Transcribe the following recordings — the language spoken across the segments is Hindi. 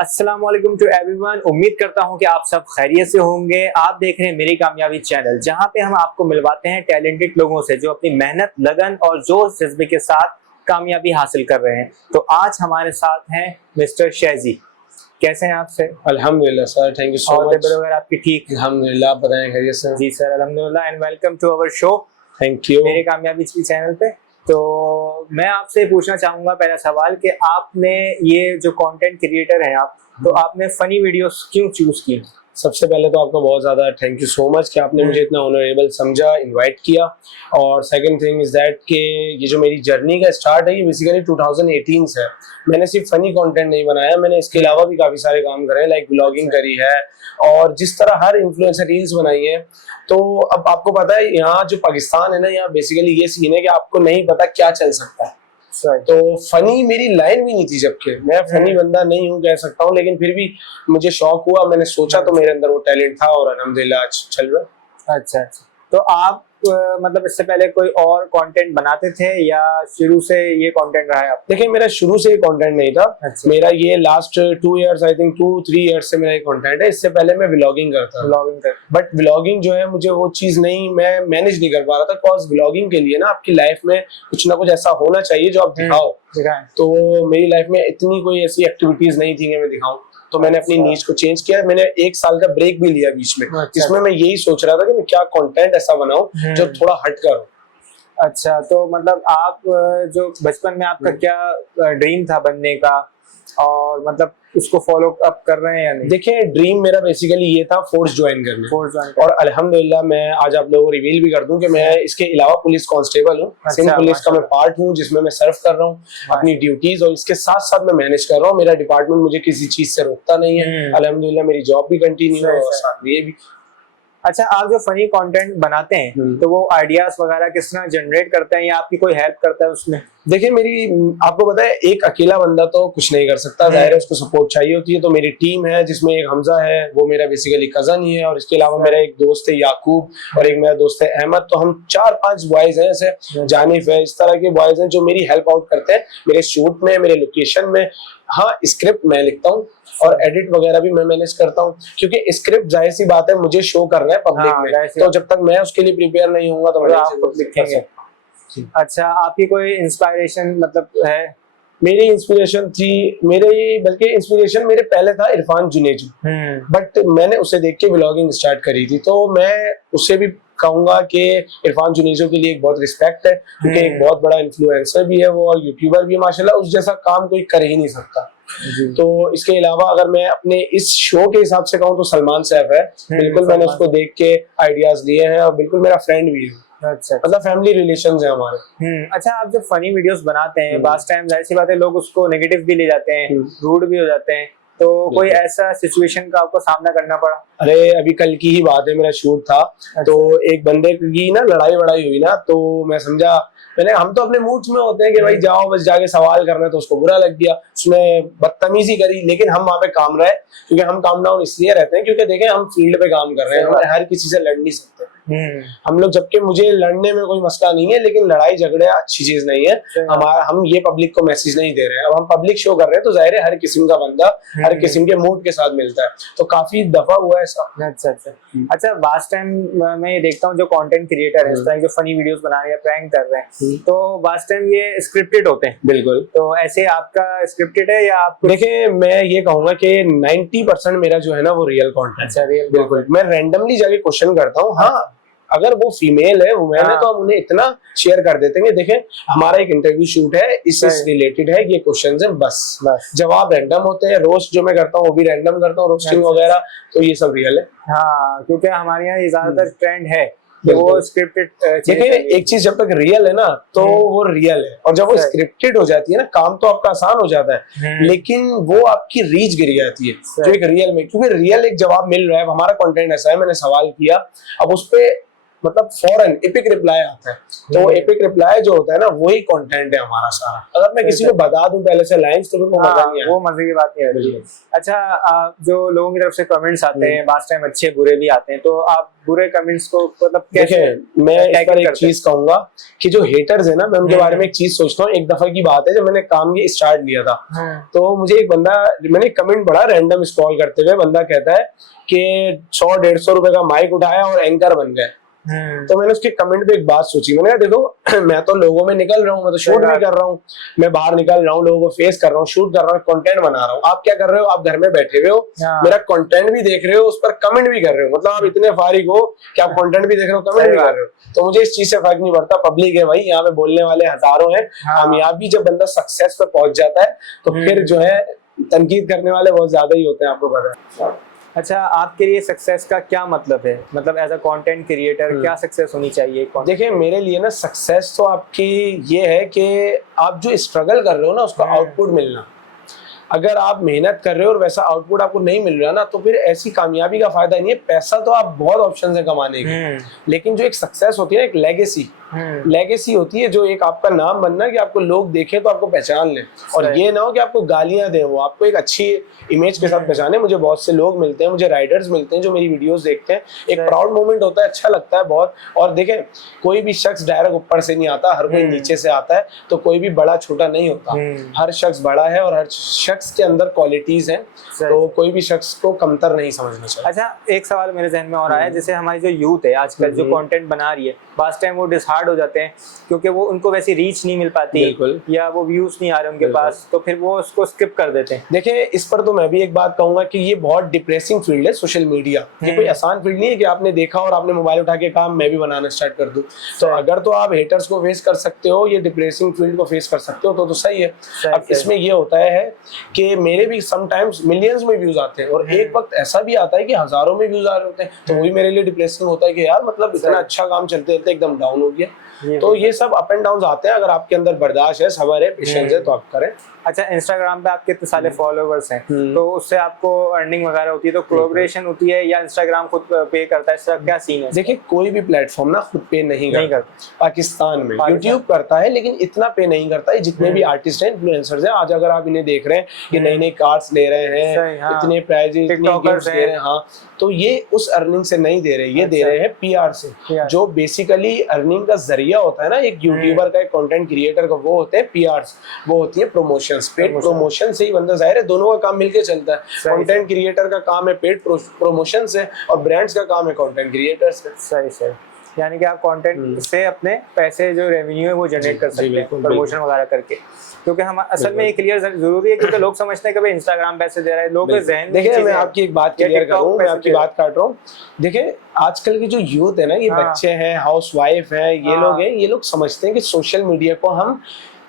अस्सलाम वालेकुम टू एवरीवन। उम्मीद करता हूं कि आप सब खैरियत से होंगे। आप देख रहे हैं मेरी कामयाबी चैनल, जहां पे हम आपको मिलवाते हैं टैलेंटेड लोगों से जो अपनी मेहनत, लगन और जोश जज्बे के साथ कामयाबी हासिल कर रहे हैं। तो आज हमारे साथ हैं मिस्टर शहजी। कैसे हैं आप सर? अल्हम्दुलिल्लाह सर, थैंक यू सो और मच। वगैरह आपकी ठीक? अल्हम्दुलिल्लाह, आप बताएं खैरियत से? जी सर, अल्हम्दुलिल्लाह and welcome to our show thank you. मेरी कामयाबी चैनल पे। तो मैं आपसे पूछना चाहूंगा पहला सवाल कि आपने ये जो कंटेंट क्रिएटर हैं आप, तो आपने फनी वीडियोस क्यों चूज की? सबसे पहले तो आपका बहुत ज़्यादा थैंक यू सो मच कि आपने मुझे इतना ऑनरेबल समझा, इनवाइट किया। और सेकंड थिंग इज़ दैट कि ये जो मेरी जर्नी का स्टार्ट है ये बेसिकली 2018 से है। मैंने सिर्फ फनी कंटेंट नहीं बनाया, मैंने इसके अलावा भी काफ़ी सारे काम करे हैं, लाइक ब्लॉगिंग करी है और जिस तरह हर इन्फ्लुएंसर रील्स बनाई है। तो अब आपको पता है यहाँ जो पाकिस्तान है ना, यहाँ बेसिकली ये सीन है कि आपको नहीं पता क्या चल सकता है। तो फनी मेरी लाइन भी नहीं थी, जबकि मैं फनी बंदा नहीं हूँ कह सकता हूँ, लेकिन फिर भी मुझे शौक हुआ, मैंने सोचा तो मेरे अंदर वो टैलेंट था और अल्हम्दुलिल्लाह आज चल रहा है। अच्छा अच्छा। तो आप मतलब इससे पहले कोई और कंटेंट बनाते थे या शुरू से ये कंटेंट रहा है आप? देखिए, मेरा शुरू से कंटेंट नहीं था। अच्छा। मेरा ये last 2 years, I think 2-3 years से मेरा ये कंटेंट है। इससे पहले मैं व्लॉगिंग करता था, बट व्लॉगिंग जो है मुझे वो चीज नहीं, मैं मैनेज नहीं कर पा रहा था। कॉज व्लॉगिंग के लिए ना आपकी लाइफ में कुछ ना कुछ ऐसा होना चाहिए जो आप दिखाओ। तो मेरी लाइफ में इतनी कोई ऐसी एक्टिविटीज नहीं थी कि मैं दिखाऊं, तो मैंने अपनी नीश को चेंज किया। मैंने 1 साल का ब्रेक भी लिया बीच में, जिसमें मैं यही सोच रहा था कि मैं क्या कंटेंट ऐसा बनाऊं जो थोड़ा हट कर हो। अच्छा, तो मतलब आप जो बचपन में आपका क्या ड्रीम था बनने का, और मतलब उसको फॉलो अप कर रहे हैं या नहीं? देखिए, ड्रीम मेरा बेसिकली ये था फोर्स ज्वाइन करने। और अल्हम्दुलिल्लाह मैं आज आप लोगों को रिवील भी कर दूं कि मैं इसके अलावा पुलिस कांस्टेबल हूँ। सिंध पुलिस का मैं पार्ट हूँ, जिसमें मैं सर्व कर रहा हूँ अपनी ड्यूटीज, और इसके साथ साथ मैं मैनेज कर रहा हूँ। मेरा डिपार्टमेंट मुझे किसी चीज से रोकता नहीं है। अल्हम्दुलिल्लाह मेरी जॉब भी कंटिन्यू है और साथ में ये भी। अच्छा, आप जो फनी कंटेंट बनाते हैं तो वो आइडियाज वगैरह किस तरह जनरेट करते हैं या आपकी कोई हेल्प करता है उसमें? देखिए, मेरी आपको पता है एक अकेला बंदा तो कुछ नहीं कर सकता, जाहिर है उसको सपोर्ट चाहिए होती है। तो मेरी टीम है जिसमें एक हमजा है, वो मेरा बेसिकली कजन ही है, और इसके अलावा मेरा एक दोस्त है याकूब, और एक मेरा दोस्त है अहमद। तो हम 4-5 बॉयज हैं, ऐसे जानिफ है, इस तरह के बॉयज हैं जो मेरी हेल्प आउट करते हैं मेरे शूट में, मेरे लोकेशन में। हाँ, स्क्रिप्ट मैं लिखता हूँ और एडिट वगैरह भी मैं मैनेज करता हूँ, क्योंकि स्क्रिप्ट जाहिर सी बात है मुझे शो करना है पब्लिक में। तो जब तक मैं उसके लिए प्रिपेयर नहीं होऊंगा तो मैं आप लिखेंगे। अच्छा, आपकी कोई इंस्पायरेशन मतलब है? मेरी इंस्पिरेशन थी, बल्कि इंस्पिरेशन मेरे पहले था इरफान जुनेजू, बट मैंने उसे देख के व्लॉगिंग स्टार्ट करी थी। तो मैं उसे भी कहूंगा कि इरफान जुनेजू के लिए एक बहुत रिस्पेक्ट है, क्योंकि एक बहुत बड़ा इन्फ्लुएंसर भी है वो और यूट्यूबर भी है माशाल्लाह। उस जैसा काम कोई कर ही नहीं सकता। तो इसके अलावा अगर मैं अपने इस शो के हिसाब से कहूँ तो सलमान सैफ है। बिल्कुल मैंने उसको देख के आइडियाज लिए हैं और बिल्कुल मेरा फ्रेंड भी है। अच्छा, मतलब फैमिली रिलेशंस है हमारे। अच्छा, आप जब फनी वीडियोस बनाते हैं बास टाइम जाहिर सी बात है लोग उसको नेगेटिव भी ले जाते हैं, रूड भी हो जाते हैं, तो कोई ऐसा सिचुएशन का आपको सामना करना पड़ा? अरे, अभी कल की ही बात है, मेरा शूट था। तो एक बंदे की ना लड़ाई हुई ना, तो मैं समझा, हम तो अपने मूड्स में होते हैं कि भाई जाओ बस जाके सवाल करना है, तो उसको बुरा लग गया, उसने बदतमीजी करी। लेकिन हम वहां पे काम रहे, क्योंकि हम काम डाउन इसलिए रहते हैं क्योंकि देखें हम फील्ड पे काम कर रहे हैं, हम हर किसी से लड़ नहीं सकते हम लोग। जबकि मुझे लड़ने में कोई मसला नहीं है, लेकिन लड़ाई झगड़े अच्छी चीज नहीं है। हम ये पब्लिक को मैसेज नहीं दे रहे हैं। अब हम पब्लिक शो कर रहे हैं तो जाहिर है हर किस्म का बंदा हर किस्म के मूड के साथ मिलता है, तो काफी दफा हुआ ऐसा। अच्छा, लास्ट टाइम मैं ये देखता हूँ जो कंटेंट क्रिएटर है इस तरह जो फनी वीडियोस बना रहे हैं, प्रैंक कर रहे हैं, तो लास्ट टाइम ये स्क्रिप्टेड होते हैं। बिल्कुल। तो ऐसे आपका स्क्रिप्टेड है या आप? देखिए, मैं ये कहूंगा कि 90% मेरा जो है ना वो रियल कंटेंट। अच्छा, रियल। बिल्कुल, मैं रैंडमली जाके क्वेश्चन करता हूँ। हाँ, अगर वो फीमेल है, वुमेन है, तो हम उन्हें इतना शेयर कर देते हैं। देखें, हमारा एक इंटरव्यू शूट है, इससे रिलेटेड है, ये क्वेश्चंस हैं, बस जवाब रैंडम होते हैं। रोस्ट जो मैं करता हूँ वो भी रैंडम करता हूँ, रोस्टिंग वगैरह, तो ये सब रियल है। हाँ, क्योंकि हमारे यहाँ ज्यादातर ट्रेंड है कि वो स्क्रिप्टेड। देखिए, एक चीज जब तक रियल है ना तो वो रियल है, और जब वो स्क्रिप्टेड हो जाती है ना, काम तो आपका आसान हो जाता है, लेकिन वो आपकी रीच गिर जाती है जो एक रियल में। क्योंकि रियल एक जवाब मिल रहा है। हमारा कंटेंट ऐसा है, मैंने सवाल किया, अब उस पे मतलब फौरन एपिक रिप्लाई आता है। तो वो एपिक रिप्लाई जो होता है ना, वही कंटेंट है हमारा सारा। अगर मैं किसी को बता दूं पहले से लाइंस, तो फिर वो मजा नहीं आएगा। वो मजे की बात नहीं है। अच्छा, जो लोगों की तरफ से कमेंट्स आते हैं, बास टाइम अच्छे बुरे भी आते हैं, तो आप बुरे कमेंट्स को मतलब कैसे? देखिए, मैं इस पर एक चीज कहूंगा कि जो हेटर्स है ना, मैं उनके बारे में एक चीज सोचता हूँ। एक दफा की बात है, जब मैंने काम ये स्टार्ट लिया था, तो मुझे एक बंदा, मैंने कमेंट पढ़ा रैंडम स्क्रॉल करते हुए, बंदा कहता है कि 100-150 रुपए का माइक उठाया और एंकर बन गए। तो मैंने उसके कमेंट पे एक बात सोची, मैंने कहा देखो, मैं तो लोगों में निकल रहा हूँ, मैं तो शूट भी कर रहा हूँ, मैं बाहर निकल रहा हूँ, लोगों को फेस कर रहा हूँ, शूट कर रहा हूँ, कंटेंट बना रहा हूँ। आप क्या कर रहे हो? आप घर में बैठे हुए हो, मेरा कंटेंट भी देख रहे हो, उस पर कमेंट भी कर रहे हो। मतलब आप इतने फारिग हो कि आप कंटेंट भी देख रहे हो, कमेंट भी कर रहे हो। तो मुझे इस चीज से फर्क नहीं पड़ता, पब्लिक है भाई, यहाँ पे बोलने वाले हजारों हैं। कामयाबी जब बंदा सक्सेस पे पहुंच जाता है, तो फिर जो है तनकीद करने वाले बहुत ज्यादा ही होते हैं, आपको पता है। अच्छा, आपके लिए सक्सेस का क्या मतलब है? मतलब एज अ कंटेंट क्रिएटर क्या सक्सेस होनी चाहिए? देखिए, मेरे लिए ना सक्सेस तो आपकी ये है कि आप जो स्ट्रगल कर रहे हो ना, उसका आउटपुट मिलना। अगर आप मेहनत कर रहे हो और वैसा आउटपुट आपको नहीं मिल रहा ना, तो फिर ऐसी कामयाबी का फायदा नहीं है। पैसा तो आप बहुत ऑप्शन है कमाने के, लेकिन जो एक सक्सेस होती है, एक लेगेसी होती है, जो एक आपका नाम बनना, कि आपको लोग देखें तो आपको पहचान लें, और ये ना हो कि आपको गालियां दें, वो आपको एक अच्छी इमेज के साथ पहचाने। मुझे बहुत से लोग मिलते हैं, मुझे राइडर्स मिलते हैं जो मेरी वीडियोस देखते हैं, एक प्राउड मोमेंट होता है, अच्छा लगता है बहुत। और देखें, कोई भी शख्स डायरेक्ट ऊपर से नहीं आता, हर कोई नीचे से आता है, तो कोई भी बड़ा छोटा नहीं होता, हर शख्स बड़ा है और हर शख्स के अंदर क्वालिटीज हैं, तो कोई भी शख्स को कमतर नहीं समझना चाहिए। अच्छा, एक सवाल मेरे जहन में और आया, जैसे हमारी जो यूथ है आजकल जो कंटेंट बना रही है, बास टाइम वो डिसहार्ड हो जाते हैं क्योंकि वो उनको वैसी रीच नहीं मिल पाती, या वो व्यूज नहीं आ रहे उनके पास, तो फिर वो उसको स्किप कर देते हैं। देखिए, इस पर तो मैं भी एक बात कहूंगा कि ये बहुत डिप्रेसिंग फील्ड है सोशल मीडिया। ये कोई आसान फील्ड नहीं है कि आपने देखा और आपने मोबाइल उठा के काम मैं भी बनाना स्टार्ट कर दूं। तो अगर तो आप हेटर्स को फेस कर सकते हो, ये डिप्रेसिंग फील्ड को फेस कर सकते हो, तो सही है। अब इसमें ये होता है कि मेरे भी समटाइम्स मिलियंस में व्यूज आते हैं, और एक वक्त ऐसा भी आता है कि हजारों में व्यूज आ रहे होते हैं, तो वही मेरे लिए डिप्रेसिंग होता है कि यार, मतलब इतना अच्छा काम चलते चलते एकदम डाउन हो गया। तो ये सब अप एंड डाउन आते हैं। अगर आपके अंदर बर्दाश्त है, सब्र है, पेशेंस है, तो आप करें। अच्छा, इंस्टाग्राम पे आपके इतने सारे फॉलोवर्स हैं, तो उससे आपको अर्निंग वगैरह होती है, तो कोलैबोरेशन होती है या इंस्टाग्राम खुद पे करता है? इसका क्या सीन है? देखिए, कोई भी प्लेटफॉर्म ना खुद पे नहीं करता। पाकिस्तान में यूट्यूब करता है, लेकिन इतना पे नहीं करता है जितने भी आर्टिस्ट हैं, इन्फ्लुएंसर्स हैं। आज अगर आप इन्हें देख रहे हैं, ये नई नई कार्स ले रहे हैं, इतने प्राइजेस, इतने गिफ्ट्स दे रहे हैं, हाँ, तो ये उस अर्निंग से नहीं दे रहे, ये दे रहे हैं पीआर से, जो बेसिकली अर्निंग का जरिया होता है ना एक यूट्यूबर का, एक कंटेंट क्रिएटर का, वो होते हैं पीआरस, वो होती है प्रमोशन। पेड प्रमोशन से ही बंदा, जाहिर है दोनों का काम मिलके चलता है। कंटेंट क्रिएटर का काम है पेड प्रमोशन से, और ब्रांड्स का काम है कंटेंट क्रिएटर से। सही। यानी कि आप कंटेंट से अपने पैसे, जो रेवेन्यू है, वो जनरेट कर सकते हैं प्रमोशन वगैरह करके। क्योंकि हम असल में ये क्लियर जरूरी है, क्योंकि लोग समझते हैं कि भाई इंस्टाग्राम पैसे दे रहा है, लोगों के ज़हन। देखिए, मैं आपकी एक बात क्लियर करूं, मैं आपकी बात काट रहा हूं। देखिए, आजकल की जो यूथ है ना, ये बच्चे हैं, हाउसवाइफ है, ये लोग हैं, ये लोग समझते हैं कि सोशल मीडिया को हम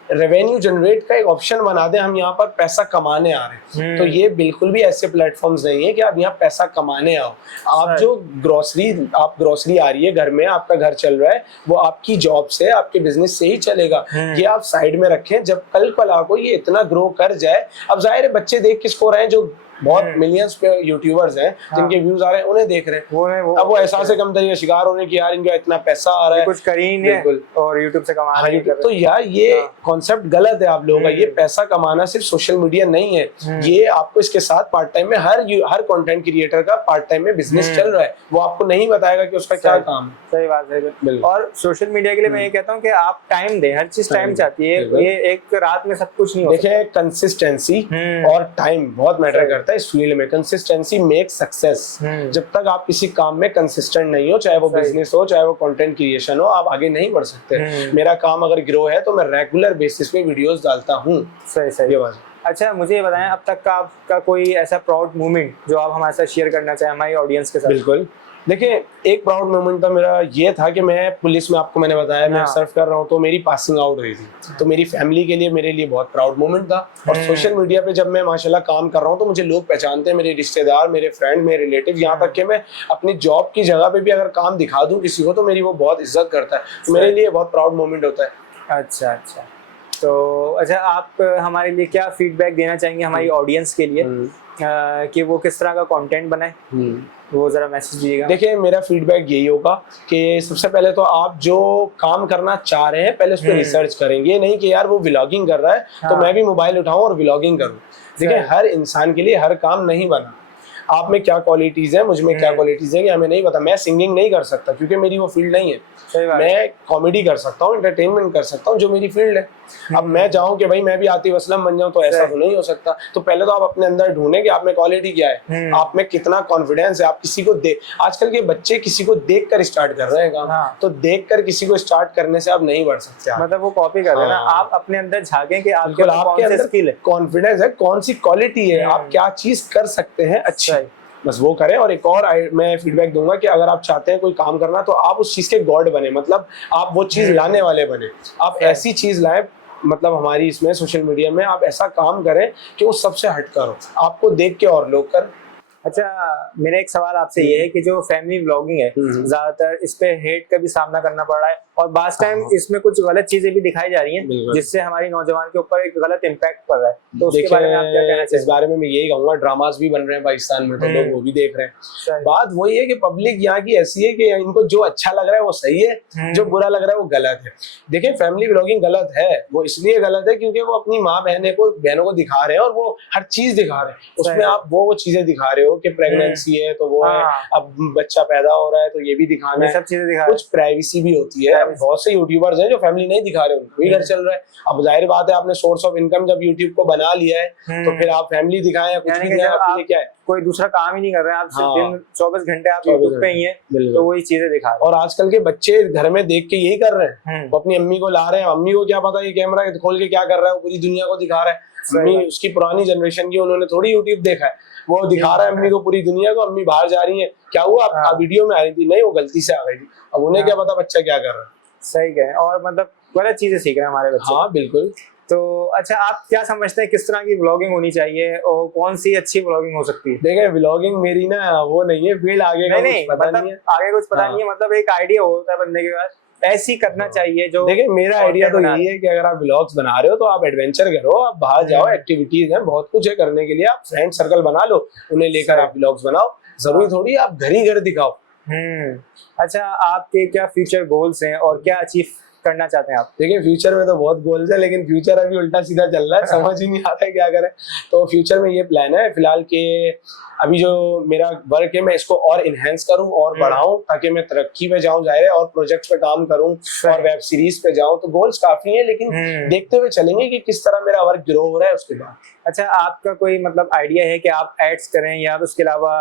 रेवेन्यू जनरेट का एक ऑप्शन बना दें, हम यहाँ पर पैसा कमाने आ रहे हैं। तो ये बिल्कुल भी ऐसे प्लेटफॉर्म्स नहीं है कि आप यहाँ पैसा कमाने आओ। आप जो ग्रोसरी आ रही है घर में, आपका घर चल रहा है, वो आपकी जॉब से, आपके बिजनेस से ही चलेगा। ये आप साइड में रखें, जब कल को ये इतना ग्रो कर जाए। अब जाहिर है बच्चे देख किसको रहे हैं, जो बहुत मिलियंस पे यूट्यूबर्स हैं, जिनके व्यूज आ रहे हैं, उन्हें देख रहे हैं। अब वो एहसास से कमतरी का शिकार होने की, यार इनका इतना पैसा आ रहा है, कुछ कर ही नहीं है और यूट्यूब से कमा रहे हैं। तो यार, ये कॉन्सेप्ट गलत है आप लोगों का। ये पैसा कमाना सिर्फ सोशल मीडिया नहीं है, ये आपको इसके साथ पार्ट टाइम में हर कंटेंट क्रिएटर का पार्ट टाइम में बिजनेस चल रहा है, वो आपको नहीं बताएगा कि उसका क्या काम है। सही बात है। और सोशल मीडिया के लिए मैं ये कहता हूँ कि आप टाइम दें, हर चीज टाइम चाहती है, ये एक रात में सब कुछ नहीं होता। देखिए, कंसिस्टेंसी और टाइम बहुत मैटर करता है इस फील्ड में। Consistency make success. जब तक आप किसी काम में कंसिस्टेंट नहीं हो, चाहे वो बिजनेस हो, चाहे वो कंटेंट क्रिएशन हो, आप आगे नहीं बढ़ सकते। मेरा काम अगर ग्रो है तो मैं रेगुलर बेसिस पे वीडियोस डालता हूँ। सही बात। अच्छा, मुझे ये बताएं, अब तक का आपका कोई ऐसा प्राउड मोमेंट जो आप हमारे साथ शेयर करना चाहें हमारी ऑडियंस के साथ? बिल्कुल। देखिए, एक प्राउड मोमेंट था मेरा, ये था कि मैं पुलिस में, आपको मैंने बताया, मैं सर्व कर रहा हूँ, तो मेरी पासिंग आउट हुई थी। तो मेरी फैमिली के लिए, मेरे लिए बहुत प्राउड मोमेंट था। और सोशल मीडिया पे जब मैं माशाल्लाह काम कर रहा हूँ, तो मुझे लोग पहचानते हैं, मेरे रिश्तेदार, मेरे फ्रेंड, मेरे रिलेटिव, यहाँ तक कि मैं अपनी जॉब की जगह पे भी अगर काम दिखा दूँ किसी को, तो मेरी वो बहुत इज्जत करता है। तो मेरे लिए बहुत प्राउड मोमेंट होता है। अच्छा। तो अच्छा, आप हमारे लिए क्या फीडबैक देना चाहेंगे हमारी ऑडियंस के लिए कि वो किस तरह का कंटेंट बनाए? वो जरा मैसेज दीजिएगा। देखिए मेरा फीडबैक यही होगा कि सबसे पहले तो आप जो काम करना चाह रहे हैं पहले उस पर रिसर्च करेंगे, नहीं कि यार वो व्लॉगिंग कर रहा है तो मैं भी मोबाइल उठाऊं और व्लॉगिंग करूं। देखिए हर इंसान के लिए हर काम नहीं बना। आप में क्या क्वालिटीज है, मुझ में क्या क्वालिटीज है, कि हमें नहीं पता। मैं सिंगिंग नहीं कर सकता क्योंकि मेरी वो फील्ड नहीं है। मैं कॉमेडी कर सकता हूँ, एंटरटेनमेंट कर सकता हूँ, जो मेरी फील्ड है। अब मैं चाहूँ कि भाई मैं भी आतिफ असलम बन जाऊँ तो ऐसा तो नहीं हो सकता। तो पहले तो आप अपने अंदर ढूंढें कि आप में क्वालिटी क्या है, आप में कितना कॉन्फिडेंस है। आप किसी को आजकल के बच्चे किसी को देख कर स्टार्ट कर रहे हैं काम, तो देख कर किसी को स्टार्ट करने से आप नहीं बढ़ सकते। मतलब वो कॉपी कर रहे हैं ना, आप अपने अंदर झांकें कि आपके अंदर कॉन्फिडेंस है, कौन सी क्वालिटी है, आप क्या चीज कर सकते हैं अच्छी, बस वो करें। और एक और मैं फीडबैक दूंगा कि अगर आप चाहते हैं कोई काम करना तो आप उस चीज के गॉड बने, मतलब आप वो चीज लाने वाले बने। आप ऐसी चीज लाए, मतलब हमारी इसमें सोशल मीडिया में आप ऐसा काम करें कि वो सबसे हटकर हो, आपको देख के और लोग कर। अच्छा, मेरा एक सवाल आपसे ये है कि जो फैमिली व्लॉगिंग है ज्यादातर इस पे हेट का भी सामना करना पड़ रहा है और बास टाइम इसमें कुछ गलत चीजें भी दिखाई जा रही हैं जिससे हमारी नौजवान के ऊपर एक गलत इम्पैक्ट पड़ रहा है। तो उसके बारे में आप क्या कहना चाहिए? इस बारे में मैं यही कहूंगा, ड्रामास भी बन रहे हैं पाकिस्तान में तो लोग वो भी देख रहे हैं। बात वही है कि पब्लिक यहाँ की ऐसी है कि इनको जो अच्छा लग रहा है वो सही है, जो बुरा लग रहा है वो गलत है। देखिए फैमिली व्लॉगिंग गलत है, वो इसलिए गलत है क्योंकि वो अपनी माँ बहनों को दिखा रहे हैं और वो हर चीज दिखा रहे हैं। उसमें आप वो चीजें दिखा रहे हो कि प्रेगनेंसी है तो वो है, अब बच्चा पैदा हो रहा है तो ये भी दिखाना है, सब चीजें दिखा। कुछ प्राइवेसी भी होती है। बहुत से यूट्यूबर्स हैं जो फैमिली नहीं दिखा रहे, उनको भी घर चल रहा है। अब जाहिर बात है आपने सोर्स ऑफ इनकम जब यूट्यूब को बना लिया है तो फिर आप फैमिली दिखाएं या कुछ भी दिखाएं, आपके लिए क्या है? कोई दूसरा काम ही नहीं कर रहे हैं आप, सिर्फ दिन 24 घंटे आप यूट्यूब पे ही हैं, तो वही चीजें दिखा रहे हैं। और आजकल के बच्चे घर में देख के यही कर रहे हैं, वो अपनी अम्मी को ला रहे हैं। अम्मी को क्या पता ये कैमरा खोल के क्या कर रहा है, वो पूरी दुनिया को दिखा रहा है। अम्मी उसकी पुरानी जनरेशन की, उन्होंने थोड़ी यूट्यूब देखा है, वो दिखा रहा है अम्मी को पूरी दुनिया को। अम्मी बाहर जा रही है, क्या हुआ आप वीडियो में आ रही थी, नहीं वो गलती से आ गई थी। अब उन्हें क्या पता बच्चा क्या कर रहा है। सही कहे, और मतलब गलत चीजें सीख रहे हैं हमारे बच्चे। हाँ बिल्कुल। तो अच्छा, आप क्या समझते हैं किस तरह की व्लॉगिंग होनी चाहिए और कौन सी अच्छी व्लॉगिंग हो सकती है? देखिए व्लॉगिंग मेरी ना वो नहीं है फील्ड, आगे का कुछ पता नहीं है, आगे कुछ पता नहीं है, मतलब एक आइडिया होता है बंदे के पास ऐसी करना चाहिए जो। देखिए मेरा आइडिया तो यही है कि अगर आप व्लॉग्स बना रहे हो तो आप एडवेंचर करो, आप बाहर जाओ, एक्टिविटीज हैं बहुत कुछ है करने के लिए। आप फ्रेंड सर्कल बना लो, उन्हें लेकर आप व्लॉग्स बनाओ, जरूरी थोड़ी आप घर ही घर दिखाओ। अच्छा, आपके क्या फ्यूचर गोल्स हैं और क्या अचीव करना चाहते हैं आप? देखिए फ्यूचर में तो बहुत गोल्स है, लेकिन फ्यूचर अभी उल्टा सीधा चल रहा है, समझ ही नहीं आता है क्या करें। तो फ्यूचर में ये प्लान है फिलहाल के अभी जो मेरा वर्क है मैं इसको और इनहेंस करूं और बढ़ाऊं ताकि मैं तरक्की पे जाऊं, जाहिर है, और प्रोजेक्ट्स पे काम करूं और वेब सीरीज पे जाऊं। तो गोल्स काफी हैं, लेकिन देखते हुए चलेंगे कि किस तरह मेरा वर्क ग्रो हो रहा है उसके बाद। अच्छा, आपका कोई मतलब आइडिया है कि आप एड्स करें या उसके अलावा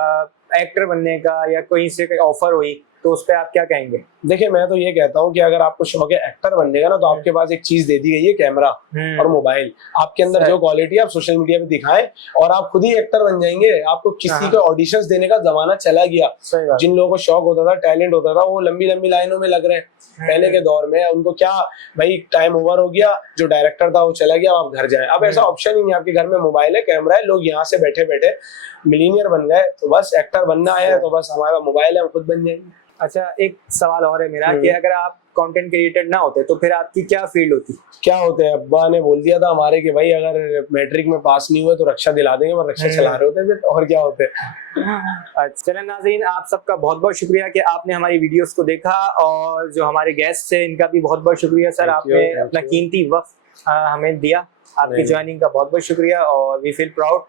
एक्टर बनने का, या कोई से कोई ऑफर हुई तो उस पे आप क्या कहेंगे? देखिए मैं तो ये कहता हूँ कि अगर आपको शौक है एक्टर बनने का ना, तो आपके पास एक चीज दे दी गई है, कैमरा और मोबाइल। आपके अंदर जो क्वालिटी है आप सोशल मीडिया पे दिखाएं और आप खुद ही एक्टर बन जाएंगे। आपको किसी को ऑडिशंस देने का जमाना चला गया। जिन लोगों को शौक होता था, टैलेंट होता था, वो लंबी लंबी लाइनों में लग रहे हैं पहले के दौर में। उनको क्या भाई टाइम ओवर हो गया, जो डायरेक्टर था वो चला गया, आप घर जाएं। अब ऐसा ऑप्शन ही नहीं, आपके घर में मोबाइल है, कैमरा है, लोग यहाँ से बैठे बैठे मिलीनियर बन गए। तो बस एक्टर बनना है तो बस हमारा मोबाइल है, हम खुद बन जाएंगे। अच्छा, एक सवाल और है मेरा कि अगर आप कंटेंट क्रिएटर ना होते तो फिर आपकी क्या फील्ड होती? क्या होते हैं, अब्बा ने बोल दिया था हमारे कि भाई अगर मैट्रिक में पास नहीं हुए तो रक्षा दिला देंगे, और रक्षा चला रहे होते फिर, और क्या होते। चलें नाज़रीन, आप सबका बहुत बहुत शुक्रिया कि आपने हमारी वीडियोस को देखा, और जो हमारे गेस्ट थे इनका भी बहुत बहुत शुक्रिया सर, आपने अपना कीमती वक्त हमें दिया। आपकी ज्वाइनिंग का बहुत बहुत शुक्रिया और वी फील प्राउड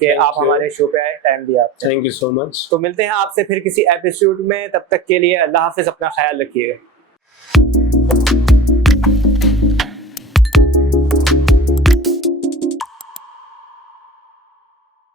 कि आप हमारे शो पे आए, टाइम दिया आपने। Thank you so much. तो मिलते हैं आपसे फिर किसी एपिसोड में, तब तक के लिए अल्लाह हाफिज, अपना ख्याल रखिएगा।